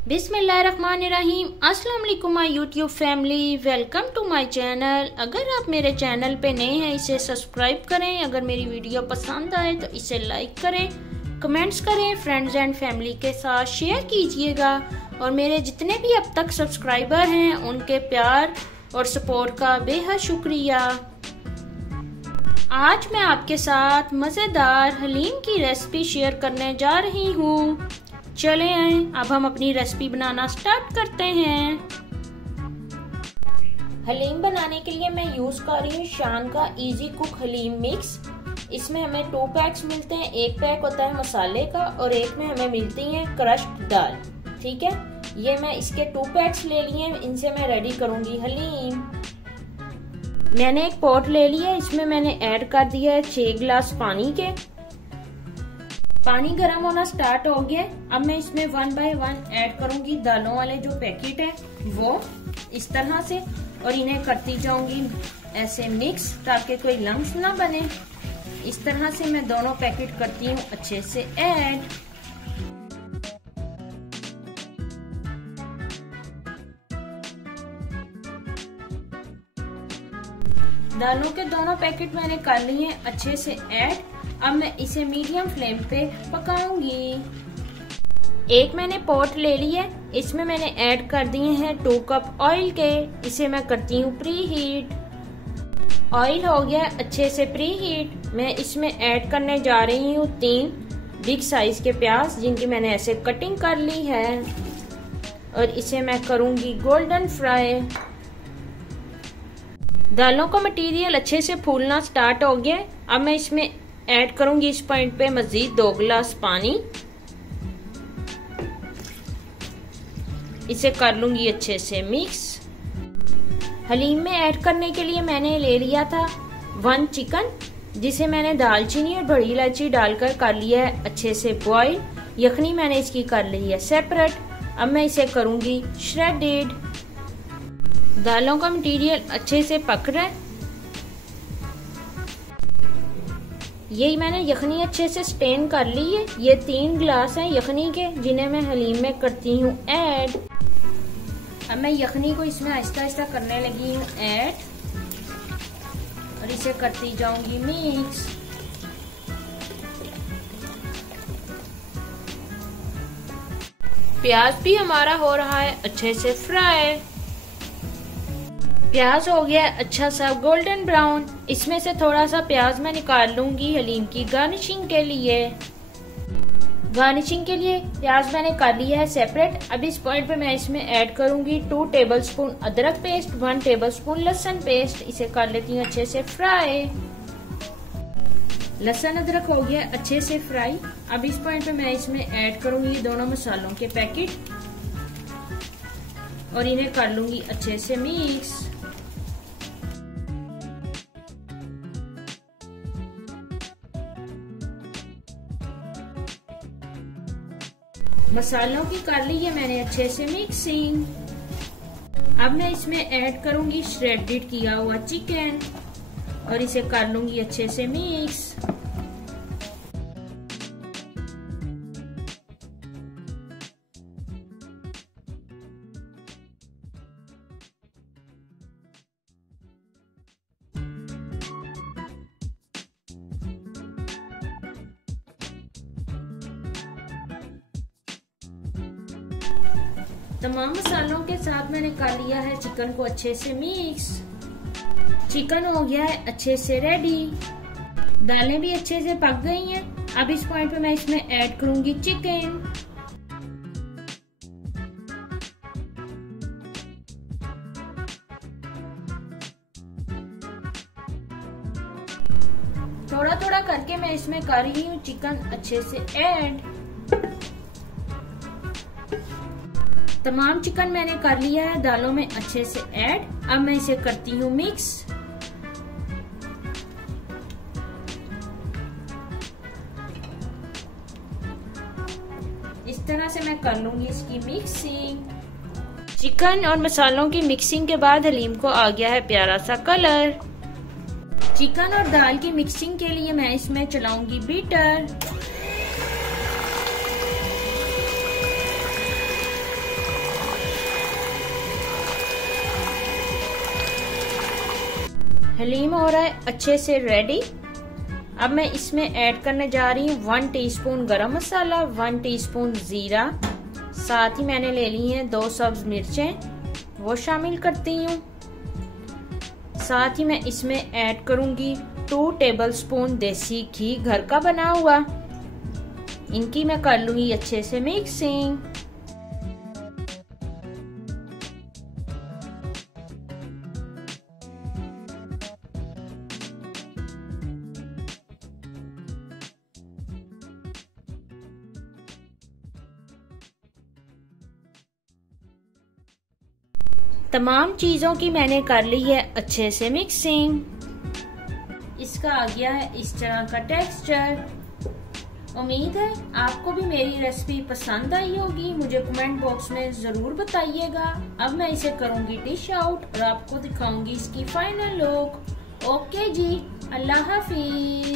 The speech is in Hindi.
बिस्मिल्लाहिर्रहमानिर्रहीम। अस्सलाम वालेकुम my YouTube family, welcome to my channel. अगर आप मेरे चैनल पे नए हैं इसे सब्सक्राइब करें। अगर मेरी वीडियो पसंद आए तो इसे लाइक करें, कमेंट्स करें, फ्रेंड्स एंड फैमिली के साथ शेयर कीजिएगा। और मेरे जितने भी अब तक सब्सक्राइबर हैं उनके प्यार और सपोर्ट का बेहद शुक्रिया। आज मैं आपके साथ मज़ेदार हलीम की रेसिपी शेयर करने जा रही हूँ। चलें अब हम अपनी रेसिपी बनाना स्टार्ट करते हैं। हलीम बनाने के लिए मैं यूज कर रही हूँ शान का इजी कुक हलीम मिक्स। इसमें हमें 2 पैक्स मिलते हैं। एक पैक होता है मसाले का और एक में हमें मिलती है क्रश्ड दाल। ठीक है, ये मैं इसके 2 पैक्स ले लिए हैं। इनसे मैं रेडी करूंगी हलीम। मैंने एक पॉट ले लिया, इसमें मैंने ऐड कर दिया है 6 गिलास पानी के। पानी गर्म होना स्टार्ट हो गया। अब मैं इसमें 1 बाय 1 ऐड करूंगी दालों वाले जो पैकेट है वो इस तरह से, और इन्हें करती जाऊंगी ऐसे मिक्स ताकि कोई लम्स ना बने। इस तरह से मैं दोनों पैकेट करती हूँ अच्छे से ऐड। दालों के दोनों पैकेट मैंने कर लिए हैं अच्छे से ऐड। अब मैं इसे मीडियम फ्लेम पे पकाऊंगी। एक मैंने पॉट ले लिया, इसमें मैंने ऐड कर दिए हैं 2 कप ऑयल के। इसे मैं करती हूँ प्री हीट। ऑयल हो गया अच्छे से प्री हीट। मैं इसमें ऐड करने जा रही हूँ 3 बिग साइज के प्याज, जिनकी मैंने ऐसे कटिंग कर ली है, और इसे मैं करूंगी गोल्डन फ्राई। दालों का मटेरियल अच्छे से फूलना स्टार्ट हो गया। अब मैं इसमें ऐड करूंगी इस पॉइंट पे मजीद 2 गिलास पानी। इसे कर लूंगी अच्छे से मिक्स। हलीम में ऐड करने के लिए मैंने ले लिया था 1 चिकन, जिसे मैंने दालचीनी और बड़ी इलायची डालकर कर लिया है अच्छे से बॉईल। यखनी मैंने इसकी कर ली है सेपरेट। अब मैं इसे करूंगी श्रेडेड। दालों का मटेरियल अच्छे से पक रहा है। यही मैंने यखनी अच्छे से स्टेन कर ली है। ये 3 गिलास हैं यखनी के, जिन्हें मैं हलीम में करती हूँ ऐड। अब मैं यखनी को इसमें आहिस्ता आहिस्ता करने लगी हूँ ऐड, और इसे करती जाऊंगी मिक्स। प्याज भी हमारा हो रहा है अच्छे से फ्राई। प्याज हो गया अच्छा सा गोल्डन ब्राउन। इसमें से थोड़ा सा प्याज मैं निकाल लूंगी हलीम की गार्निशिंग के लिए। गार्निशिंग के लिए प्याज मैंने कर लिया है सेपरेट। अब इस पॉइंट पे मैं इसमें ऐड करूंगी 2 टेबलस्पून अदरक पेस्ट, 1 टेबलस्पून लहसुन पेस्ट। इसे कर लेती हूँ अच्छे से फ्राई। लहसुन अदरक हो गया अच्छे से फ्राई। अब इस पॉइंट पे मैं इसमें ऐड करूंगी दोनों मसालों के पैकेट, और इन्हें कर लूंगी अच्छे से मिक्स। मसालों की कर ली है मैंने अच्छे से मिक्सिंग। अब मैं इसमें ऐड करूंगी श्रेडेड किया हुआ चिकन, और इसे कर लूंगी अच्छे से मिक्स। तमाम मसालों के साथ मैंने कर लिया है चिकन को अच्छे से मिक्स। चिकन हो गया है अच्छे से रेडी। दालें भी अच्छे से पक गई हैं। अब इस पॉइंट पे मैं इसमें ऐड करूंगी चिकन। थोड़ा थोड़ा करके मैं इसमें कर रही हूँ चिकन अच्छे से ऐड। तमाम चिकन मैंने कर लिया है दालों में अच्छे से ऐड। अब मैं इसे करती हूँ मिक्स। इस तरह से मैं कर लूंगी इसकी मिक्सिंग। चिकन और मसालों की मिक्सिंग के बाद हलीम को आ गया है प्यारा सा कलर। चिकन और दाल की मिक्सिंग के लिए मैं इसमें चलाऊंगी बीटर। हलीम हो रहा है अच्छे से रेडी। अब मैं इसमें ऐड करने जा रही हूँ 1 टीस्पून गरम मसाला, 1 टीस्पून जीरा, साथ ही मैंने ले ली हैं 2 सब्ज मिर्चें, वो शामिल करती हूँ। साथ ही मैं इसमें ऐड करूंगी 2 टेबलस्पून देसी घी घर का बना हुआ। इनकी मैं कर लूंगी अच्छे से मिक्सिंग। तमाम चीजों की मैंने कर ली है अच्छे से मिक्सिंग। इसका आ गया है इस तरह का टेक्सचर। उम्मीद है आपको भी मेरी रेसिपी पसंद आई होगी, मुझे कमेंट बॉक्स में जरूर बताइएगा। अब मैं इसे करूंगी डिश आउट और आपको दिखाऊंगी इसकी फाइनल लुक। ओके जी, अल्लाह हाफिज।